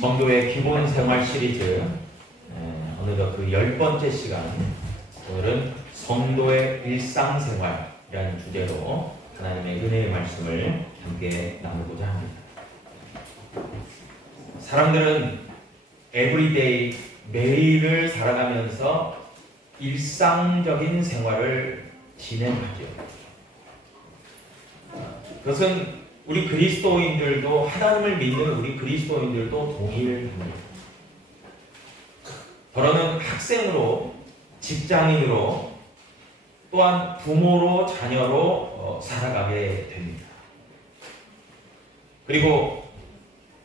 성도의 기본 생활 시리즈 어느덧 그 10번째 시간, 오늘은 성도의 일상생활이라는 주제로 하나님의 은혜의 말씀을 함께 나누고자 합니다. 사람들은 에브리데이, 매일을 살아가면서 일상적인 생활을 진행하죠. 그것은 우리 그리스도인들도, 하나님을 믿는 우리 그리스도인들도 동일합니다. 더러는 학생으로, 직장인으로, 또한 부모로, 자녀로 살아가게 됩니다. 그리고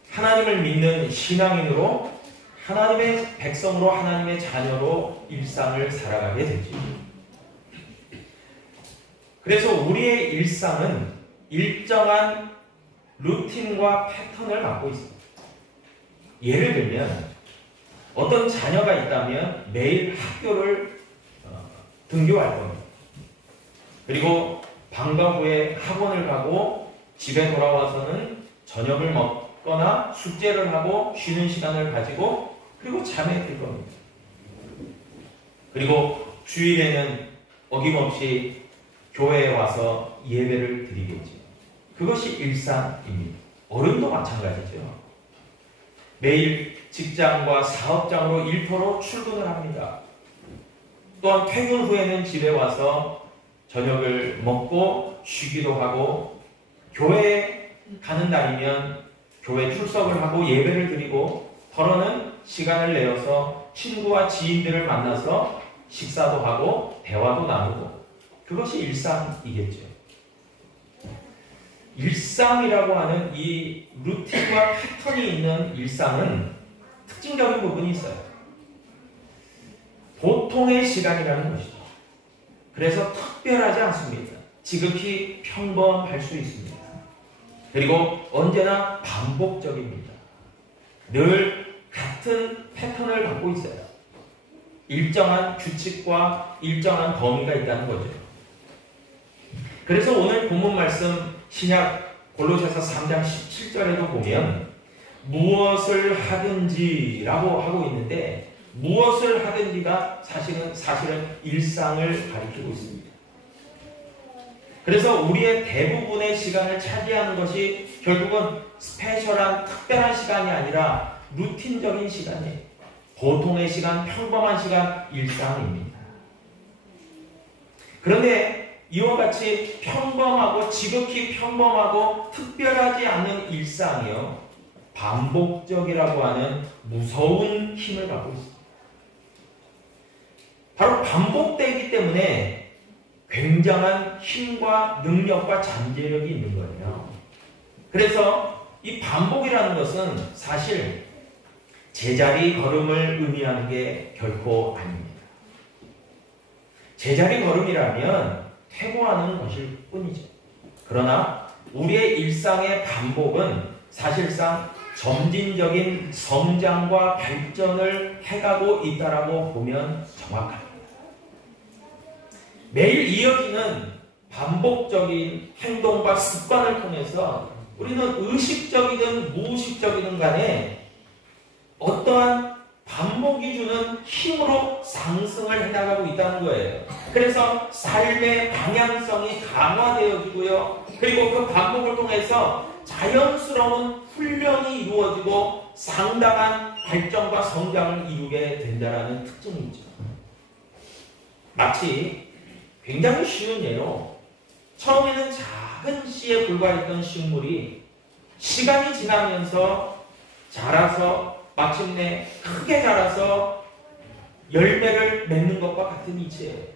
하나님을 믿는 신앙인으로, 하나님의 백성으로, 하나님의 자녀로 일상을 살아가게 되죠. 그래서 우리의 일상은 일정한 루틴과 패턴을 갖고 있습니다. 예를 들면 어떤 자녀가 있다면 매일 학교를 등교할 겁니다. 그리고 방과 후에 학원을 가고 집에 돌아와서는 저녁을 먹거나 숙제를 하고 쉬는 시간을 가지고 그리고 잠에 들 겁니다. 그리고 주일에는 어김없이 교회에 와서 예배를 드리겠죠. 그것이 일상입니다. 어른도 마찬가지죠. 매일 직장과 사업장으로 일터로 출근을 합니다. 또한 퇴근 후에는 집에 와서 저녁을 먹고 쉬기도 하고, 교회에 가는 날이면 교회 출석을 하고 예배를 드리고, 더러는 시간을 내어서 친구와 지인들을 만나서 식사도 하고 대화도 나누고, 그것이 일상이겠죠. 일상이라고 하는 이 루틴과 패턴이 있는 일상은 특징적인 부분이 있어요. 보통의 시간이라는 것이죠. 그래서 특별하지 않습니다. 지극히 평범할 수 있습니다. 그리고 언제나 반복적입니다. 늘 같은 패턴을 갖고 있어요. 일정한 규칙과 일정한 범위가 있다는 거죠. 그래서 오늘 본문 말씀 신약 골로새서 3장 17절에도 보면 무엇을 하든지라고 하고 있는데, 무엇을 하든지가 사실은 일상을 가리키고 있습니다. 그래서 우리의 대부분의 시간을 차지하는 것이 결국은 스페셜한 특별한 시간이 아니라 루틴적인 시간이에요. 보통의 시간, 평범한 시간, 일상입니다. 그런데 이와 같이 평범하고 지극히 평범하고 특별하지 않은 일상이요, 반복적이라고 하는 무서운 힘을 갖고 있습니다. 바로 반복되기 때문에 굉장한 힘과 능력과 잠재력이 있는 거예요. 그래서 이 반복이라는 것은 사실 제자리 걸음을 의미하는 게 결코 아닙니다. 제자리 걸음이라면 퇴보하는 것일 뿐이죠. 그러나 우리의 일상의 반복은 사실상 점진적인 성장과 발전을 해가고 있다라고 보면 정확합니다. 매일 이어지는 반복적인 행동과 습관을 통해서 우리는 의식적이든 무의식적이든 간에 어떠한 반복이 주는 힘으로 상승을 해나가고 있다는 거예요. 그래서 삶의 방향성이 강화되어지고요. 그리고 그 반복을 통해서 자연스러운 훈련이 이루어지고 상당한 발전과 성장을 이루게 된다는 특징이 있죠. 마치 굉장히 쉬운 예로 처음에는 작은 씨에 불과했던 식물이 시간이 지나면서 자라서 마침내 크게 자라서 열매를 맺는 것과 같은 이치예요.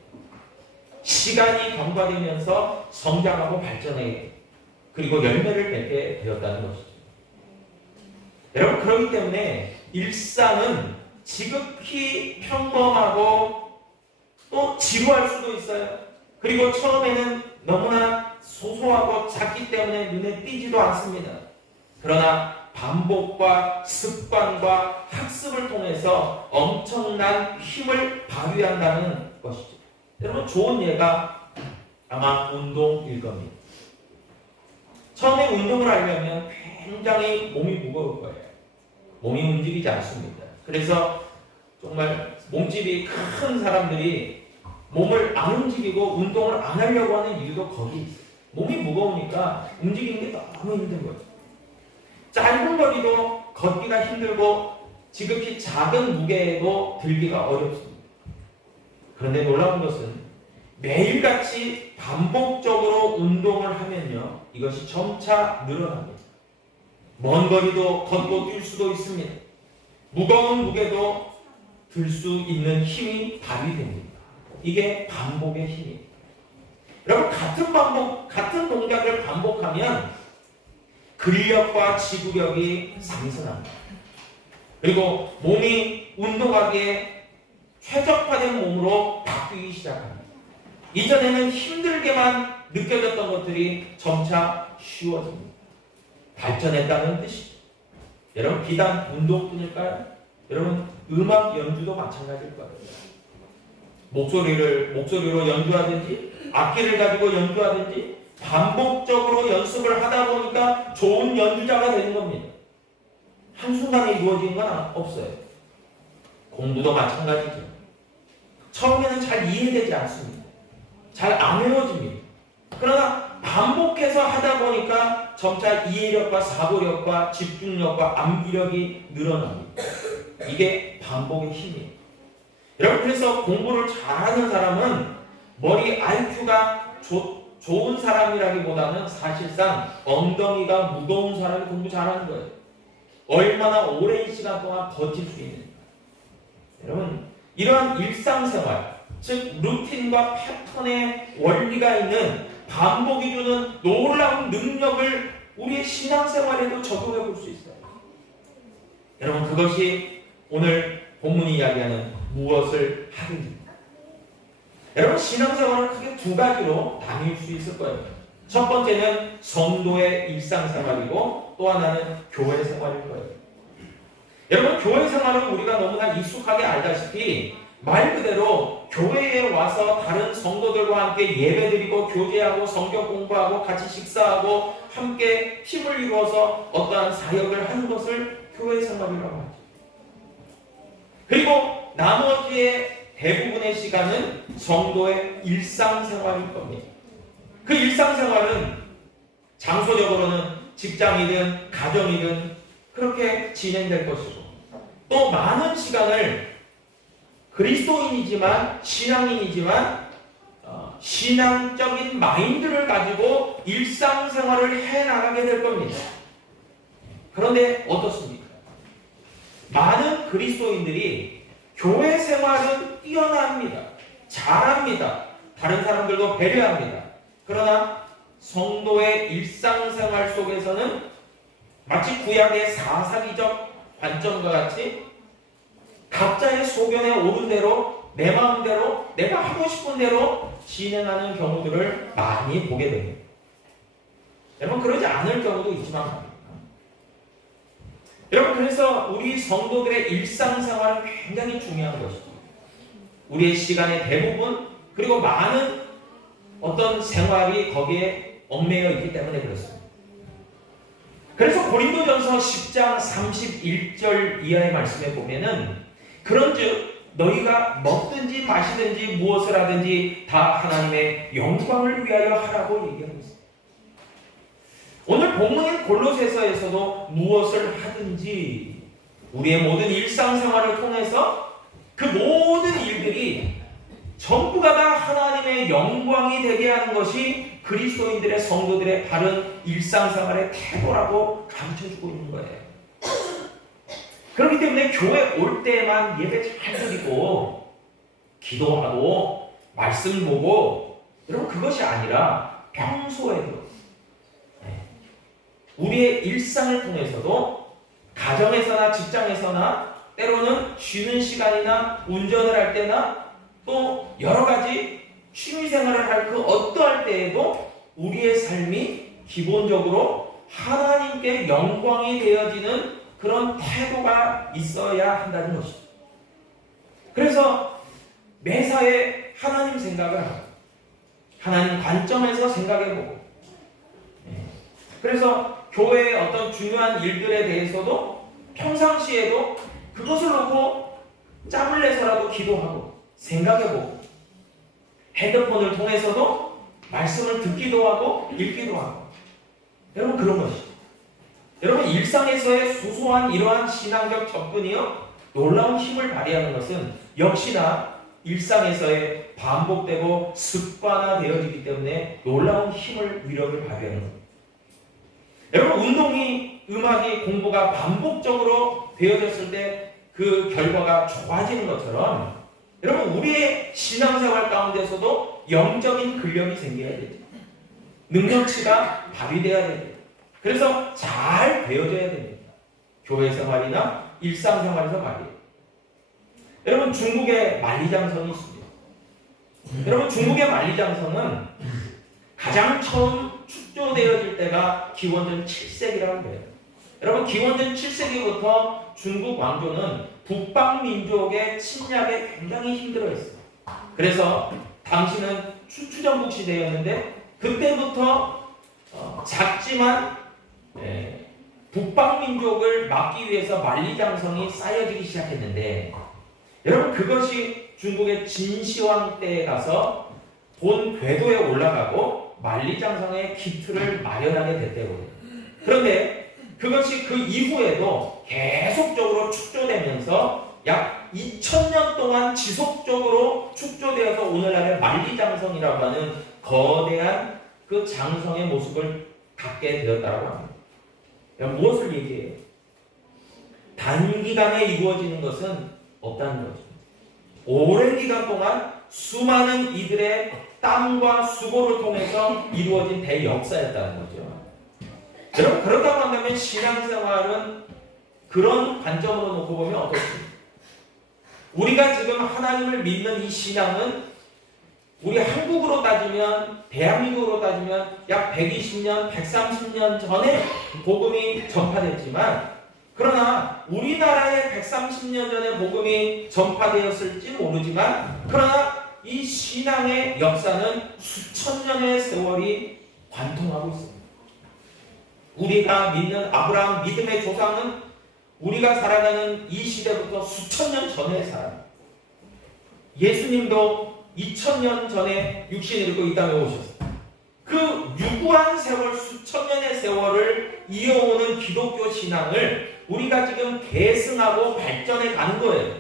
시간이 경과되면서 성장하고 발전해 그리고 열매를 맺게 되었다는 것이죠. 여러분, 그렇기 때문에 일상은 지극히 평범하고 또 지루할 수도 있어요. 그리고 처음에는 너무나 소소하고 작기 때문에 눈에 띄지도 않습니다. 그러나 반복과 습관과 학습을 통해서 엄청난 힘을 발휘한다는 것이죠. 여러분, 좋은 예가 아마 운동일 겁니다. 처음에 운동을 하려면 굉장히 몸이 무거울 거예요. 몸이 움직이지 않습니다. 그래서 정말 몸집이 큰 사람들이 몸을 안 움직이고 운동을 안 하려고 하는 이유도 거기 있어요. 몸이 무거우니까 움직이는 게 너무 힘든 거예요. 짧은 거리도 걷기가 힘들고 지극히 작은 무게에도 들기가 어렵습니다. 그런데 놀라운 것은 매일같이 반복적으로 운동을 하면요, 이것이 점차 늘어납니다. 먼 거리도 걷고 뛸 수도 있습니다. 무거운 무게도 들 수 있는 힘이 발휘됩니다. 이게 반복의 힘입니다. 여러분, 같은 동작을 반복하면 근력과 지구력이 상승합니다. 그리고 몸이 운동하기에 최적화된 몸으로 바뀌기 시작합니다. 이전에는 힘들게만 느껴졌던 것들이 점차 쉬워집니다. 발전했다는 뜻이죠. 여러분, 비단 운동뿐일까요? 여러분, 음악 연주도 마찬가지일 거예요. 목소리로 연주하든지 악기를 가지고 연주하든지 반복적으로 연습을 하다 보니까 좋은 연주자가 되는 겁니다. 한순간에 이루어진 건 없어요. 공부도 마찬가지죠. 처음에는 잘 이해되지 않습니다. 잘 안 외워집니다. 그러나 반복해서 하다 보니까 점차 이해력과 사고력과 집중력과 암기력이 늘어납니다. 이게 반복의 힘이에요. 여러분, 그래서 공부를 잘하는 사람은 머리 IQ가 좋은 사람이라기보다는 사실상 엉덩이가 무거운 사람이 공부 잘하는 거예요. 얼마나 오랜 시간 동안 버틸 수 있는. 여러분, 이러한 일상생활, 즉 루틴과 패턴의 원리가 있는 반복이 주는 놀라운 능력을 우리의 신앙생활에도 적용해 볼 수 있어요. 여러분, 그것이 오늘 본문이 이야기하는 무엇을 하든지입니다. 여러분, 신앙생활은 크게 두 가지로 나뉠 수 있을 거예요. 첫 번째는 성도의 일상생활이고 또 하나는 교회 생활일 거예요. 여러분, 교회 생활은 우리가 너무나 익숙하게 알다시피 말 그대로 교회에 와서 다른 성도들과 함께 예배드리고 교제하고 성경 공부하고 같이 식사하고 함께 팀을 이루어서 어떠한 사역을 하는 것을 교회 생활이라고 하죠. 그리고 나머지의 대부분의 시간은 성도의 일상생활일 겁니다. 그 일상생활은 장소적으로는 직장이든 가정이든 그렇게 진행될 것이고 또 많은 시간을 그리스도인이지만 신앙인이지만 신앙적인 마인드를 가지고 일상생활을 해나가게 될 겁니다. 그런데 어떻습니까? 많은 그리스도인들이 교회 생활은 뛰어납니다. 잘합니다. 다른 사람들도 배려합니다. 그러나 성도의 일상생활 속에서는 마치 구약의 사사기적 관점과 같이 각자의 소견에 오른 대로 내 마음대로 내가 하고 싶은 대로 진행하는 경우들을 많이 보게 됩니다. 여러분, 그러지 않을 경우도 있지만 말입니다. 여러분, 그래서 우리 성도들의 일상생활은 굉장히 중요한 것이죠. 우리의 시간의 대부분 그리고 많은 어떤 생활이 거기에 얽매여 있기 때문에 그렇습니다. 그래서 고린도전서 10장 31절 이하의 말씀에 보면은 그런즉 너희가 먹든지 마시든지 무엇을 하든지 다 하나님의 영광을 위하여 하라고 얘기하고 있습니다. 오늘 본문인 골로새서에서도 무엇을 하든지 우리의 모든 일상생활을 통해서 그 모든 일들이 전부가 다 하나님의 영광이 되게 하는 것이 그리스도인들의 성도들의 바른 일상생활의 태도라고 가르쳐주고 있는 거예요. 그렇기 때문에 교회 올 때만 예배 잘 드리고 기도하고 말씀 보고 여러분, 그것이 아니라 평소에도 우리의 일상을 통해서도 가정에서나 직장에서나 때로는 쉬는 시간이나 운전을 할 때나 또 여러 가지 취미생활을 할 그 어떠할 때에도 우리의 삶이 기본적으로 하나님께 영광이 되어지는 그런 태도가 있어야 한다는 것이죠. 그래서 매사에 하나님 생각을 하고 하나님 관점에서 생각해보고 그래서 교회의 어떤 중요한 일들에 대해서도 평상시에도 그것을 놓고 짬을 내서라도 기도하고 생각해보고 핸드폰을 통해서도 말씀을 듣기도 하고 읽기도 하고 여러분 그런 것이죠. 여러분 일상에서의 소소한 이러한 신앙적 접근이요 놀라운 힘을 발휘하는 것은 역시나 일상에서의 반복되고 습관화되어지기 때문에 놀라운 힘을 위력을 발휘하는 겁니다. 여러분 운동이 음악이 공부가 반복적으로 되어졌을 때 그 결과가 좋아지는 것처럼 여러분 우리의 신앙생활 가운데서도 영적인 근력이 생겨야 되죠. 능력치가 발휘되어야 됩니다. 그래서 잘 배워져야 됩니다. 교회 생활이나 일상생활에서 말이에요. 여러분 중국의 만리장성이 있습니다. 여러분 중국의 만리장성은 가장 처음 축조되어질 때가 기원전 7세기라고 해요. 여러분 기원전 7세기부터 중국 왕조는 북방민족의 침략에 굉장히 힘들어했어요. 그래서 당시는 추추전국 시대였는데 그때부터 작지만 북방민족을 막기 위해서 만리장성이 쌓여지기 시작했는데 여러분 그것이 중국의 진시황 때에 가서 본 궤도에 올라가고 만리장성의 기틀을 마련하게 됐대요. 그런데 그것이 그 이후에도 계속적으로 축조되면서 약 2000년 동안 지속적으로 축조되어서 오늘날의 만리장성이라고 하는 거대한 그 장성의 모습을 갖게 되었다고 합니다. 무엇을 얘기해요? 단기간에 이루어지는 것은 없다는 거죠. 오랜 기간 동안 수많은 이들의 땀과 수고를 통해서 이루어진 대역사였다는 거죠. 여러분 그렇다고 한다면 신앙생활은 그런 관점으로 놓고 보면 어떻습니까? 우리가 지금 하나님을 믿는 이 신앙은 우리 한국으로 따지면 대한민국으로 따지면 약 120년, 130년 전에 복음이 전파됐지만 그러나 우리나라에 130년 전에 복음이 전파되었을지 모르지만 그러나 이 신앙의 역사는 수천 년의 세월이 관통하고 있습니다. 우리가 믿는 아브라함 믿음의 조상은 우리가 살아가는 이 시대부터 수천 년 전에 살아요. 예수님도 2000년 전에 육신을 입고 이 땅에 오셨어요. 그 유구한 세월, 수천 년의 세월을 이어오는 기독교 신앙을 우리가 지금 계승하고 발전해 가는 거예요.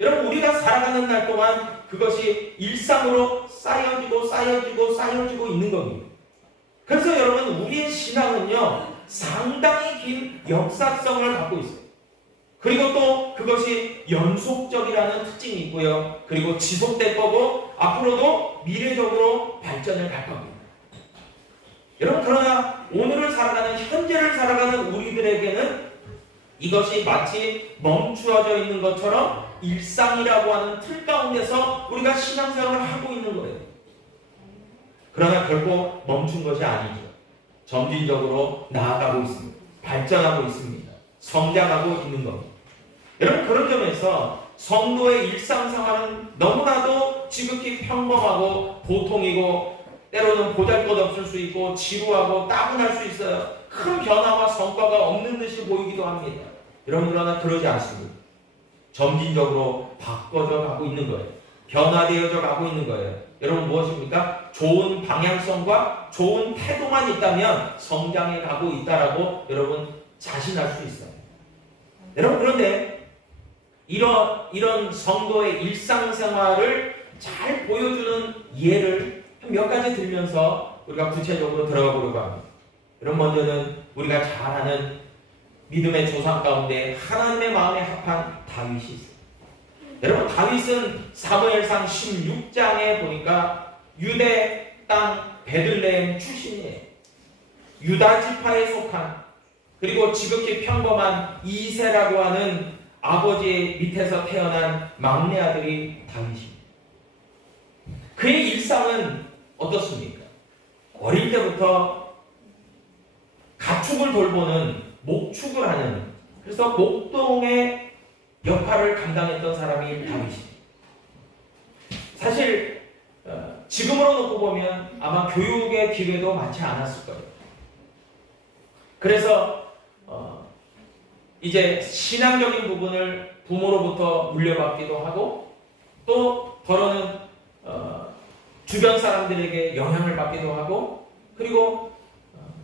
여러분 우리가 살아가는 날 동안 그것이 일상으로 쌓여지고 있는 겁니다. 그래서 여러분 우리의 신앙은요 상당히 긴 역사성을 갖고 있어요. 그리고 또 그것이 연속적이라는 특징이 있고요. 그리고 지속될 거고 앞으로도 미래적으로 발전을 갈 겁니다. 여러분 그러나 오늘을 살아가는 현재를 살아가는 우리들에게는 이것이 마치 멈추어져 있는 것처럼 일상이라고 하는 틀 가운데서 우리가 신앙생활을 하고 있는 거예요. 그러나 결코 멈춘 것이 아니죠. 점진적으로 나아가고 있습니다. 발전하고 있습니다. 성장하고 있는 겁니다. 여러분 그런 점에서 성도의 일상생활은 너무나도 지극히 평범하고 보통이고 때로는 보잘것없을 수 있고 지루하고 따분할 수 있어요. 큰 변화와 성과가 없는 듯이 보이기도 합니다. 여러분 그러나 그러지 않습니다. 점진적으로 바꿔져 가고 있는 거예요. 변화되어져 가고 있는 거예요. 여러분 무엇입니까? 좋은 방향성과 좋은 태도만 있다면 성장해 가고 있다라고 여러분 자신할 수 있어요. 여러분 그런데 이런 성도의 일상생활을 잘 보여주는 예를 몇 가지 들면서 우리가 구체적으로 들어가 보려고 합니다. 여러분 먼저는 우리가 잘 아는 믿음의 조상 가운데 하나님의 마음에 합한 다윗이 있어요. 여러분 다윗은 사무엘상 16장에 보니까 유대 땅 베들레헴 출신이에요. 유다 지파에 속한 그리고 지극히 평범한 이새라고 하는 아버지 밑에서 태어난 막내 아들이 다윗입니다. 그의 일상은 어떻습니까? 어릴 때부터 가축을 돌보는 목축을 하는 그래서 목동의 역할을 감당했던 사람이 다윗입니다. 사실 지금으로 놓고 보면 아마 교육의 기회도 많지 않았을 거예요. 그래서 이제 신앙적인 부분을 부모로부터 물려받기도 하고 또 더러는 주변 사람들에게 영향을 받기도 하고 그리고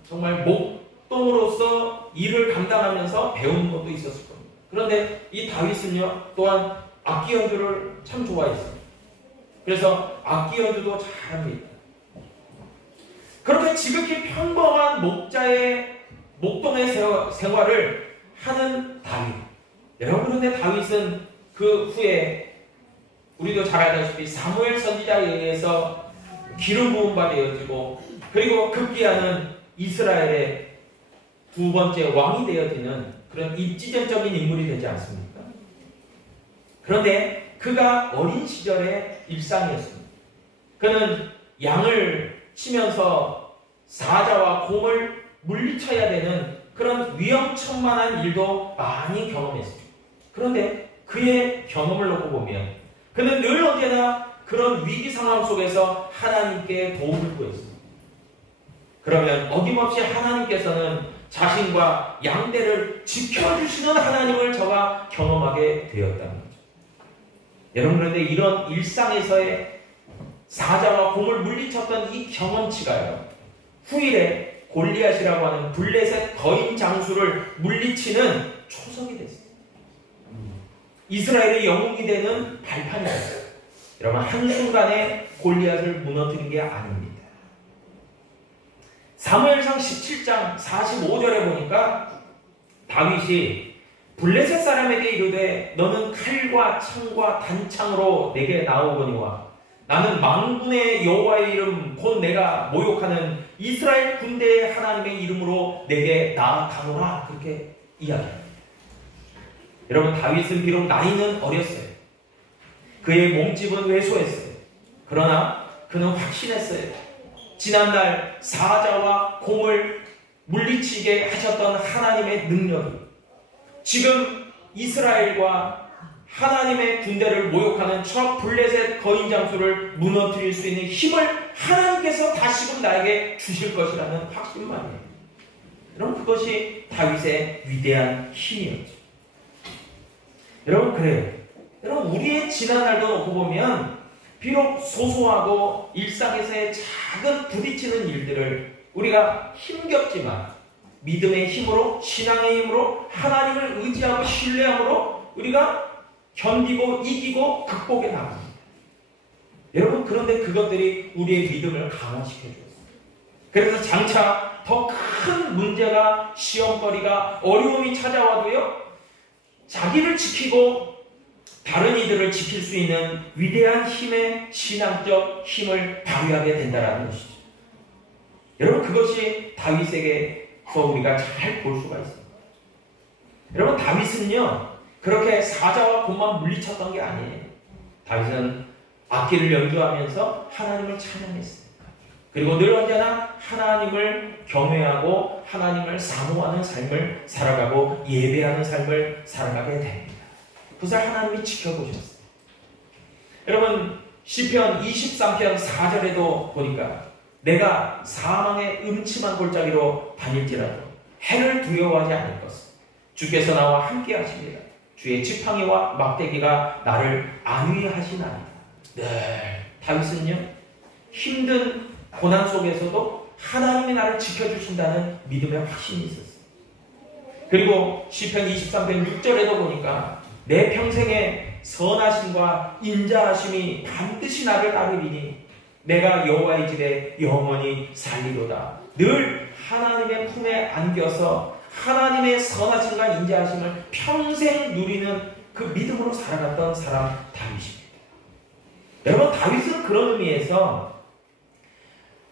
정말 목동으로서 일을 감당하면서 배운 것도 있었을 겁니다. 그런데 이 다윗은요 또한 악기 연주를 참 좋아했습니다. 그래서 악기 연주도 잘합니다. 그렇게 지극히 평범한 목자의 목동의 생활을 하는 다윗. 여러분 그런데 다윗은 그 후에 우리도 잘 알다시피 사무엘 선지자에 의해서 기름 부음 받아지고 그리고 급기야는 이스라엘의 두 번째 왕이 되어지는 그런 입지전적인 인물이 되지 않습니까? 그런데 그가 어린 시절의 일상이었습니다. 그는 양을 치면서 사자와 곰을 물리쳐야 되는 그런 위험천만한 일도 많이 경험했습니다. 그런데 그의 경험을 놓고 보면 그는 늘 언제나 그런 위기 상황 속에서 하나님께 도움을 구했습니다. 그러면 어김없이 하나님께서는 자신과 양떼를 지켜주시는 하나님을 저가 경험하게 되었다는 거죠. 여러분 그런데 이런 일상에서의 사자와 곰을 물리쳤던 이 경험치가요. 후일에 골리앗이라고 하는 블레셋 거인 장수를 물리치는 초석이 됐어요. 이스라엘의 영웅이 되는 발판이 됐어요. 여러분 한순간에 골리앗을 무너뜨린 게 아닙니다. 사무엘상 17장 45절에 보니까 다윗이 블레셋 사람에게 이르되 너는 칼과 창과 단창으로 내게 나오거니와 나는 만군의 여호와의 이름 곧 내가 모욕하는 이스라엘 군대의 하나님의 이름으로 내게 나아가노라 그렇게 이야기합니다. 여러분 다윗은 비록 나이는 어렸어요. 그의 몸집은 왜소했어요. 그러나 그는 확신했어요. 지난날 사자와 곰을 물리치게 하셨던 하나님의 능력이 지금 이스라엘과 하나님의 군대를 모욕하는 저 블레셋 거인 장수를 무너뜨릴 수 있는 힘을 하나님께서 다시금 나에게 주실 것이라는 확신만이에요. 여러분 그것이 다윗의 위대한 힘이었죠. 여러분 그래요. 여러분 우리의 지난날도 놓고 보면 비록 소소하고 일상에서의 작은 부딪히는 일들을 우리가 힘겹지만 믿음의 힘으로 신앙의 힘으로 하나님을 의지하고 신뢰함으로 우리가 견디고 이기고 극복해 나갑니다. 여러분 그런데 그것들이 우리의 믿음을 강화시켜 주었습니다. 그래서 장차 더 큰 문제가 시험거리가 어려움이 찾아와도요 자기를 지키고 다른 이들을 지킬 수 있는 위대한 힘의 신앙적 힘을 발휘하게 된다는 것이죠. 여러분 그것이 다윗에게서 우리가 잘 볼 수가 있습니다. 여러분 다윗은요 그렇게 사자와 곰만 물리쳤던 게 아니에요. 다윗은 악기를 연주하면서 하나님을 찬양했습니다. 그리고 늘 언제나 하나님을 경외하고 하나님을 사모하는 삶을 살아가고 예배하는 삶을 살아가게 됩니다. 그것을 하나님이 지켜보셨어요. 여러분 시편 23편 4절에도 보니까 내가 사망의 음침한 골짜기로 다닐지라도 해를 두려워하지 않을 것은 주께서 나와 함께 하십니다. 주의 지팡이와 막대기가 나를 안위하시나이다. 네, 다윗은요 힘든 고난 속에서도 하나님이 나를 지켜주신다는 믿음의 확신이 있었어요. 그리고 시편 23편 6절에도 보니까 내 평생의 선하심과 인자하심이 반드시 나를 따르리니 내가 여호와의 집에 영원히 살리로다. 늘 하나님의 품에 안겨서 하나님의 선하심과 인자하심을 평생 누리는 그 믿음으로 살아갔던 사람 다윗입니다. 여러분 다윗은 그런 의미에서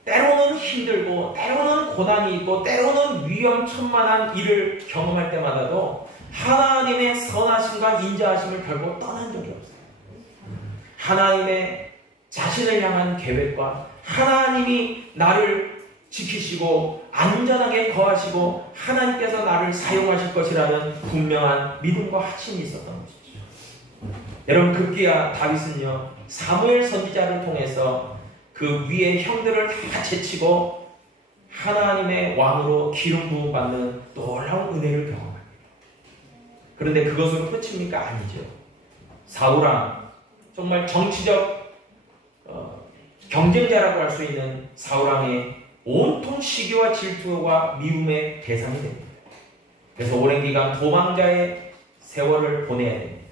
때로는 힘들고 때로는 고난이 있고 때로는 위험천만한 일을 경험할 때마다도 하나님의 선하심과 인자하심을 결국 떠난 적이 없어요. 하나님의 자신을 향한 계획과 하나님이 나를 지키시고 안전하게 거하시고 하나님께서 나를 사용하실 것이라는 분명한 믿음과 확신이 있었던 것이죠. 여러분 급기야 다윗은요 사무엘 선지자를 통해서 그 위에 형들을 다 제치고 하나님의 왕으로 기름 부음 받는 놀라운 은혜를 경험합니다. 그런데 그것으로 끝입니까? 아니죠. 사울왕, 정말 정치적 경쟁자라고 할 수 있는 사울왕의 온통 시기와 질투와 미움의 대상이 됩니다. 그래서 오랜 기간 도망자의 세월을 보내야 됩니다.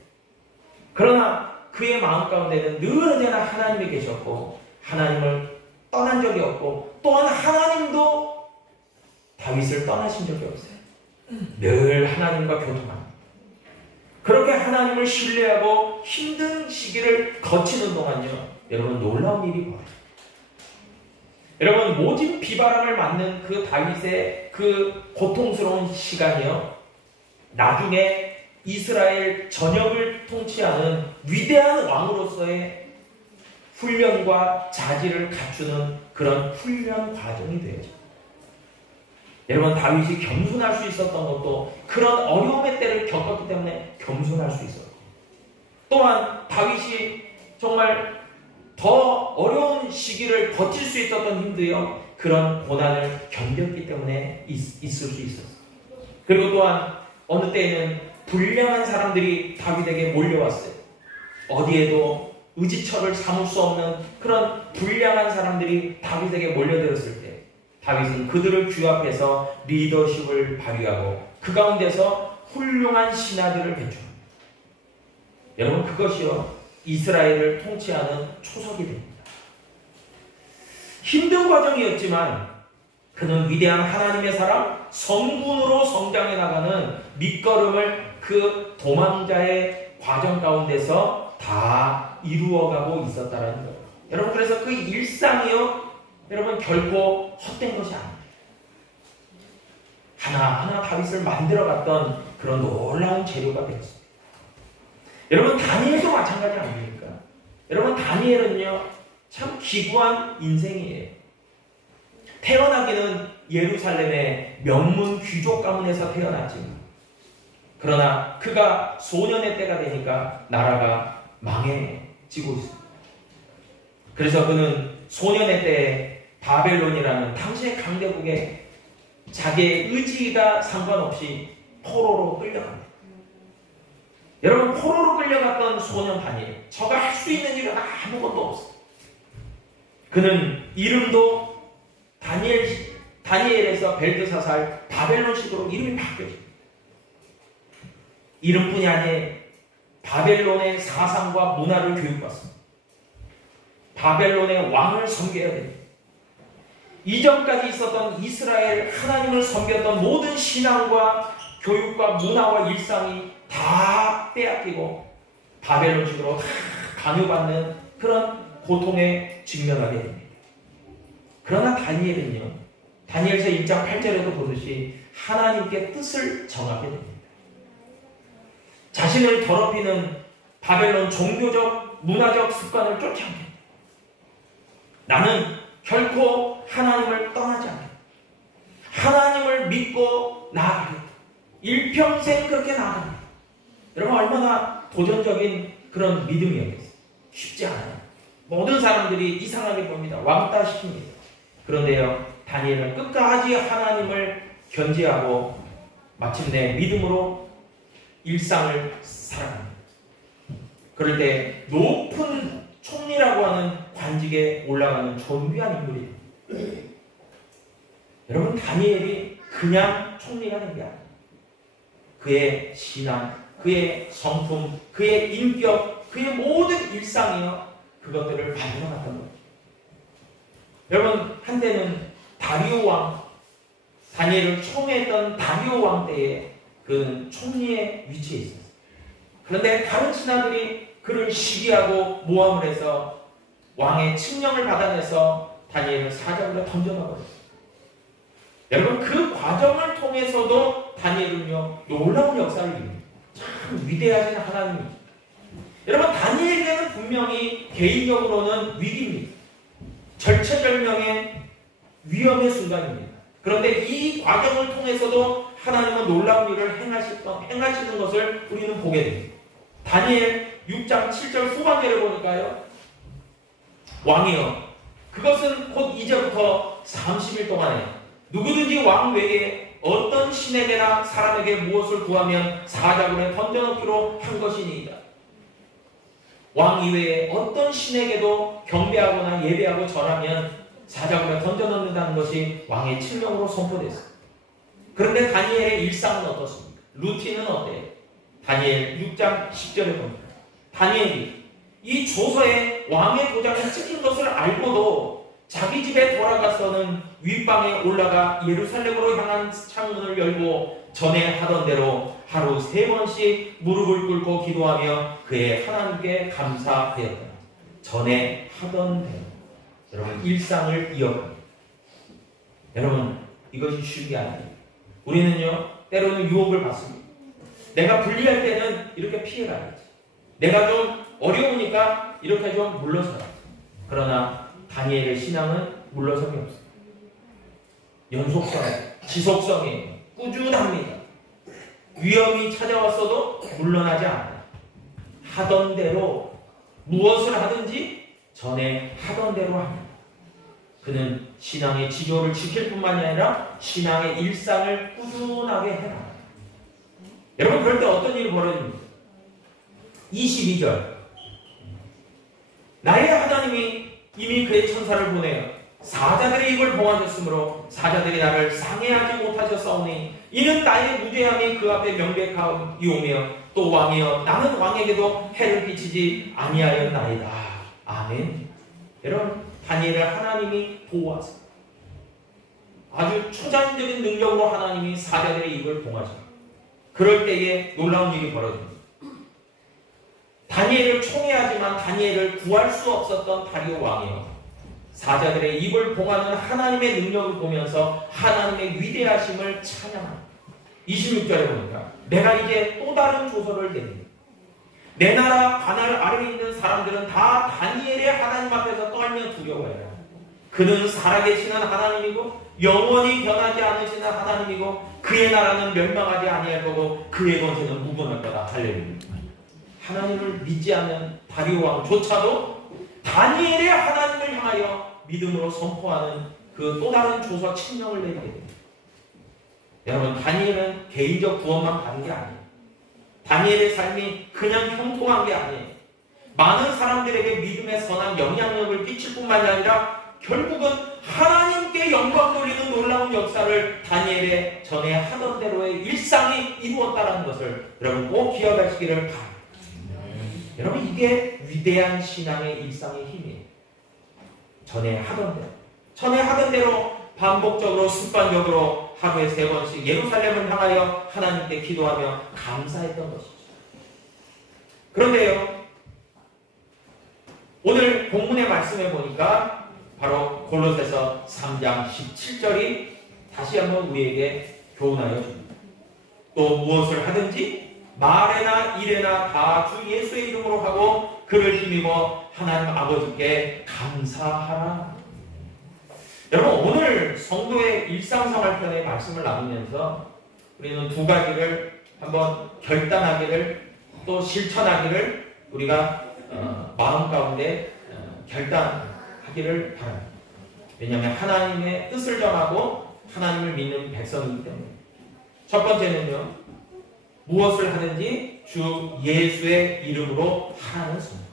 그러나 그의 마음 가운데는 늘 언제나 하나님이 계셨고 하나님을 떠난 적이 없고 또한 하나님도 다윗을 떠나신 적이 없어요. 늘 하나님과 교통합니다. 그렇게 하나님을 신뢰하고 힘든 시기를 거치는 동안요, 여러분 놀라운 일이 벌어져요. 여러분 모진 비바람을 맞는 그 다윗의 그 고통스러운 시간이요, 나중에 이스라엘 전역을 통치하는 위대한 왕으로서의 훈련과 자질을 갖추는 그런 훈련 과정이 되죠. 여러분 다윗이 겸손할 수 있었던 것도 그런 어려움의 때를 겪었기 때문에 겸손할 수 있었고, 또한 다윗이 정말 더 어려운 시기를 버틸 수 있었던 힘도요, 그런 고난을 견뎠기 때문에 있을 수 있었어요. 그리고 또한 어느 때에는 불량한 사람들이 다윗에게 몰려왔어요. 어디에도 의지처를 삼을 수 없는 그런 불량한 사람들이 다윗에게 몰려들었을 때 다윗은 그들을 규합해서 리더십을 발휘하고 그 가운데서 훌륭한 신하들을 배출합니다. 여러분 그것이요 이스라엘을 통치하는 초석이 됩니다. 힘든 과정이었지만 그는 위대한 하나님의 사람, 성군으로 성장해 나가는 밑거름을 그 도망자의 과정 가운데서 다 이루어가고 있었다는 거예요. 여러분 그래서 그 일상이요, 여러분 결코 헛된 것이 아닙니다. 하나하나 다윗을 만들어갔던 그런 놀라운 재료가 되었습니다. 여러분 다니엘도 마찬가지 아닙니까? 여러분 다니엘은요 참 기구한 인생이에요. 태어나기는 예루살렘의 명문 귀족 가문에서 태어났지만 그러나 그가 소년의 때가 되니까 나라가 망해지고 있습니다. 그래서 그는 소년의 때에 바벨론이라는 당시의 강대국에 자기의 의지가 상관없이 포로로 끌려갑니다. 여러분 포로로 끌려갔던 소년 다니엘, 저가 할 수 있는 일은 아무것도 없어요. 그는 이름도 다니엘에서 벨드사살 바벨론식으로 이름이 바뀌어집니다. 이름뿐이 아니라 바벨론의 사상과 문화를 교육받습니다. 바벨론의 왕을 섬겨야 됩니다. 이전까지 있었던 이스라엘 하나님을 섬겼던 모든 신앙과 교육과 문화와 일상이 다 빼앗기고 바벨론식으로 다 강요받는 그런 고통에 직면하게 됩니다. 그러나 다니엘은요, 다니엘서 1장 8절에도 보듯이 하나님께 뜻을 정하게 됩니다. 자신을 더럽히는 바벨론 종교적, 문화적 습관을 쫓아옵니다. 나는 결코 하나님을 떠나지 않겠다. 하나님을 믿고 나아가겠다. 일평생 그렇게 나아갑니다. 여러분 얼마나 도전적인 그런 믿음이었겠어요. 쉽지 않아요. 모든 사람들이 이상하게 봅니다. 왕따 시킵니다. 그런데요, 다니엘은 끝까지 하나님을 견지하고 마침내 믿음으로 일상을 살아갑니다. 그럴 때 높은 총리라고 하는 관직에 올라가는 존귀한 인물이에요. 여러분 다니엘이 그냥 총리가 된 게 아니에요. 그의 신앙, 그의 성품, 그의 인격, 그의 모든 일상이요, 그것들을 만들어갔던 거예요. 여러분 한때는 다리오 왕, 다니엘을 총애했던 다리오 왕 때에 그는 총리의 위치에 있었어요. 그런데 다른 신하들이 그를 시기하고 모함을 해서 왕의 칙령을 받아내서 다니엘을 사자굴에 던져버렸어요. 여러분 그 과정을 통해서도 다니엘은요 놀라운 역사를 이룹니다. 참 위대하신 하나님입니다. 여러분 다니엘에게는 분명히 개인적으로는 위기입니다. 절체절명의 위험의 순간입니다. 그런데 이 과정을 통해서도 하나님은 놀라운 일을 행하시는 것을 우리는 보게 됩니다. 다니엘 6장 7절 후반절을 보니까요, 왕이여 그것은 곧 이제부터 30일 동안에 누구든지 왕 외에 어떤 신에게나 사람에게 무엇을 구하면 사자굴에 던져넣기로 한 것이니이다. 왕 이외에 어떤 신에게도 경배하거나 예배하고 절하면 사자굴에 던져넣는다는 것이 왕의 칙령으로 선포됐습니다. 그런데 다니엘의 일상은 어떻습니까? 루틴은 어때요? 다니엘 6장 10절에 보니까 다니엘이 이 조서에 왕의 도장이 찍힌 것을 알고도 자기 집에 돌아가서는 윗방에 올라가 예루살렘으로 향한 창문을 열고 전에 하던 대로 하루 3번씩 무릎을 꿇고 기도하며 그의 하나님께 감사하였다. 전에 하던 대로. 여러분, 일상을 이어갑니다. 여러분, 이것이 쉬운 게 아니에요. 우리는요, 때로는 유혹을 받습니다. 내가 불리할 때는 이렇게 피해가야지. 내가 좀 어려우니까 이렇게 좀 물러서라. 그러나 다니엘의 신앙은 물러섬이 없어요. 연속성, 지속성이에요. 꾸준합니다. 위험이 찾아왔어도 물러나지 않아요. 하던 대로 무엇을 하든지 전에 하던 대로 합니다. 그는 신앙의 지조를 지킬 뿐만이 아니라 신앙의 일상을 꾸준하게 해나가요. 여러분, 그럴 때 어떤 일이 벌어집니까? 22절. 나의 하나님이 이미 그의 천사를 보내어 사자들의 입을 봉하셨으므로 사자들이 나를 상해하지 못하셨사오니 이는 나의 무죄함이 그 앞에 명백하이오며 또 왕이여 나는 왕에게도 해를 끼치지 아니하였나이다. 아멘. 여러분, 다니엘을 하나님이 보호하세요. 아주 초자연적인 능력으로 하나님이 사자들의 입을 봉하십니다. 그럴 때에 놀라운 일이 벌어집니다. 다니엘을 총애하지만 다니엘을 구할 수 없었던 다리오 왕이요, 사자들의 입을 봉하는 하나님의 능력을 보면서 하나님의 위대하심을 찬양합니다. 26절에 보니까 내가 이제 또 다른 조서를 내립니다. 내 나라 바날 아래에 있는 사람들은 다 다니엘의 하나님 앞에서 떨며 두려워해라. 그는 살아계시는 하나님이고 영원히 변하지 않으시는 하나님이고 그의 나라는 멸망하지 아니할 거고 그의 권세는 무궁할 거다. 할렐루야. 하나님을 믿지 않는 다리오 왕조차도 다니엘의 하나님을 향하여 믿음으로 선포하는 그 또 다른 조서 칙령을 내리게 됩니다. 여러분, 다니엘은 개인적 구원만 받은 게 아니에요. 다니엘의 삶이 그냥 평통한 게 아니에요. 많은 사람들에게 믿음의 선한 영향력을 끼칠 뿐만이 아니라 결국은 하나님께 영광 돌리는 놀라운 역사를 다니엘의 전에 하던 대로의 일상이 이루었다는 것을 여러분 꼭 기억하시기를 바랍니다. 여러분, 이게 위대한 신앙의 일상의 힘이에요. 전에 하던 대로 반복적으로 습관적으로 하루에 3번씩 예루살렘을 향하여 하나님께 기도하며 감사했던 것이죠. 그런데요, 오늘 본문의 말씀에 보니까 바로 골로새서 3장 17절이 다시 한번 우리에게 교훈하여 줍니다. 또 무엇을 하든지 말에나 일에나 다 주 예수의 이름으로 하고 그를 힘입어 하나님 아버지께 감사하라. 여러분, 오늘 성도의 일상생활편의 말씀을 나누면서 우리는 두 가지를 한번 결단하기를 또 실천하기를 우리가 마음 가운데 결단하기를 바랍니다. 왜냐하면 하나님의 뜻을 전하고 하나님을 믿는 백성이기 때문에. 첫 번째는요, 무엇을 하든지 주 예수의 이름으로 하라는 선포.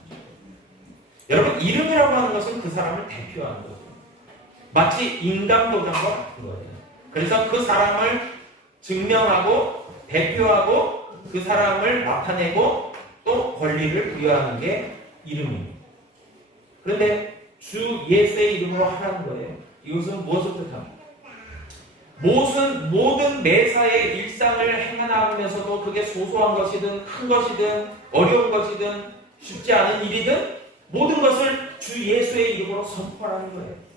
여러분, 이름이라고 하는 것은 그 사람을 대표하는 거예요. 마치 인감도장과 같은 거예요. 그래서 그 사람을 증명하고 대표하고 그 사람을 나타내고 또 권리를 부여하는 게 이름입니다. 그런데 주 예수의 이름으로 하라는 거예요. 이것은 무엇을 뜻합니까? 모든 매사의 일상을 행해나가면서도 그게 소소한 것이든 큰 것이든 어려운 것이든 쉽지 않은 일이든 모든 것을 주 예수의 이름으로 선포하라는 거예요.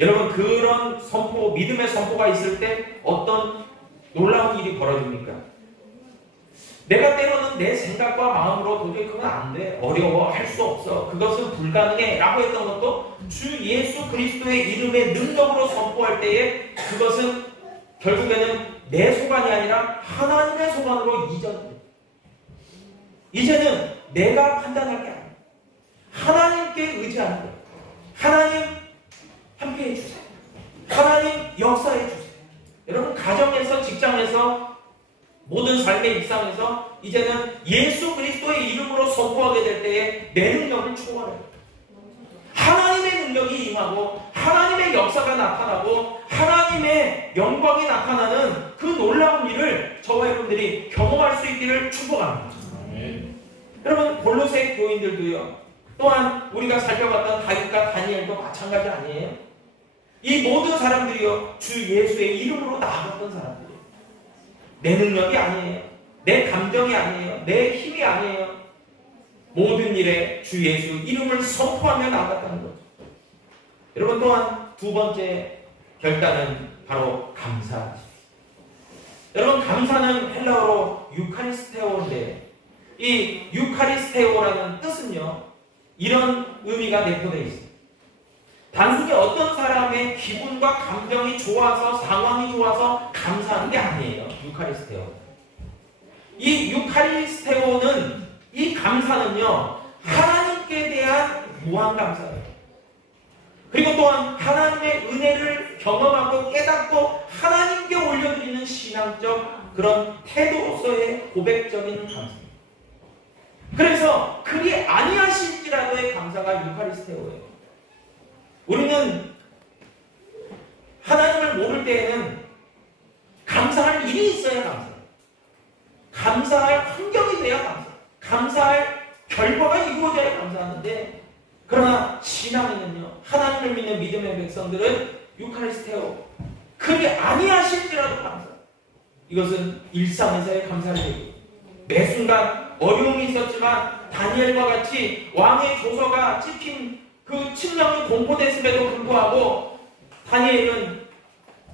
여러분, 그런 선포, 믿음의 선포가 있을 때 어떤 놀라운 일이 벌어집니까? 내가 때로는 내 생각과 마음으로 도저히 그건 안 돼, 어려워, 할 수 없어, 그것은 불가능해 라고 했던 것도 주 예수 그리스도의 이름의 능력으로 선포할 때에 그것은 결국에는 내 소관이 아니라 하나님의 소관으로 이전됩니다. 이제는 내가 판단할 게 아니에요. 하나님께 의지하는 거예요. 하나님 함께해 주세요. 하나님 역사해 주세요. 여러분 가정에서, 직장에서, 모든 삶의 일상에서 이제는 예수 그리스도의 이름으로 선포하게 될 때에 내 능력을 초월해요. 하나님의 능력이 임하고 하나님의 역사가 나타나고 하나님의 영광이 나타나는 그 놀라운 일을 저와 여러분들이 경험할 수 있기를 축복합니다. 여러분 골로새 교인들도요. 또한 우리가 살펴봤던 다윗과 다니엘도 마찬가지 아니에요? 이 모든 사람들이요. 주 예수의 이름으로 나아갔던 사람들이에요. 내 능력이 아니에요. 내 감정이 아니에요. 내 힘이 아니에요. 모든 일에 주 예수 이름을 선포하며 나아갔다는 거죠. 여러분 또한 두 번째 결단은 바로 감사하지. 여러분 감사는 헬라어로 유카리스테오인데 이 유카리스테오라는 뜻은요. 이런 의미가 내포되어 있습니다. 단순히 어떤 사람의 기분과 감정이 좋아서 상황이 좋아서 감사하는 게 아니에요. 유카리스테오. 이 유카리스테오는 이 감사는요. 하나님께 대한 무한 감사예요. 그리고 또한 하나님의 은혜를 경험하고 깨닫고 하나님께 올려드리는 신앙적 그런 태도로서의 고백적인 감사입니다. 그래서 그리 아니하실지라도의 감사가 유카리스테오예요. 우리는 하나님을 모를 때에는 감사할 일이 있어야 감사해요. 감사할 환경이 돼야 감사해요. 감사할 결과가 이루어져야 감사하는데 그러나 신앙에는요. 하나님을 믿는 믿음의 백성들은 유카리스테오 그리 아니하실지라도 감사해요. 이것은 일상에서의 감사를 얘기해요. 매 순간 어려움이 있었지만 다니엘과 같이 왕의 조서가 찍힌 그 칙령이 공포됐음에도 불구하고 다니엘은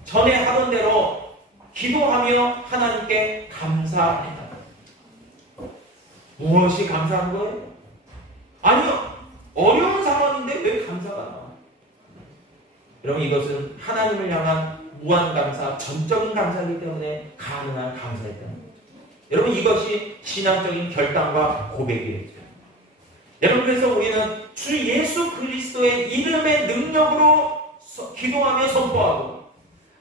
전에 하던 대로 기도하며 하나님께 감사했다. 무엇이 감사한 거예요? 아니요. 어려운 상황인데 왜 감사가 나와? 여러분 이것은 하나님을 향한 무한감사, 전적인 감사이기 때문에 가능한 감사였다는 거죠. 여러분 이것이 신앙적인 결단과 고백이에요. 여러분 그래서 우리는 주 예수 그리스도의 이름의 능력으로 기도하며 선포하고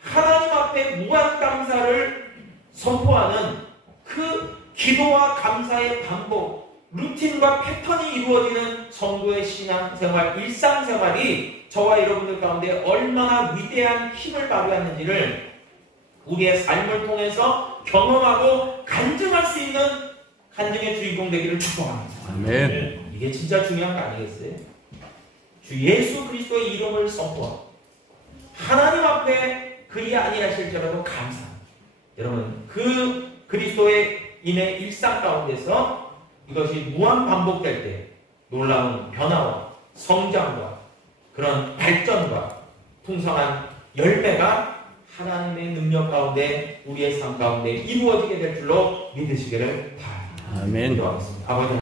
하나님 앞에 무한 감사를 선포하는 그 기도와 감사의 반복, 루틴과 패턴이 이루어지는 성도의 신앙생활, 일상생활이 저와 여러분들 가운데 얼마나 위대한 힘을 발휘하는지를 우리의 삶을 통해서 경험하고 간증할 수 있는 간증의 주인공 되기를 축복합니다. 아멘. 이게 진짜 중요한 거 아니겠어요? 주 예수 그리스도의 이름을 선포하고 하나님 앞에 그리 아니하실지라도 감사합니다. 여러분 그 그리스도의 인의 일상 가운데서 이것이 무한 반복될 때 놀라운 변화와 성장과 그런 발전과 풍성한 열매가 하나님의 능력 가운데 우리의 삶 가운데 이루어지게 될 줄로 믿으시기를 바랍니다. 아멘. 기도하겠습니다. 아버지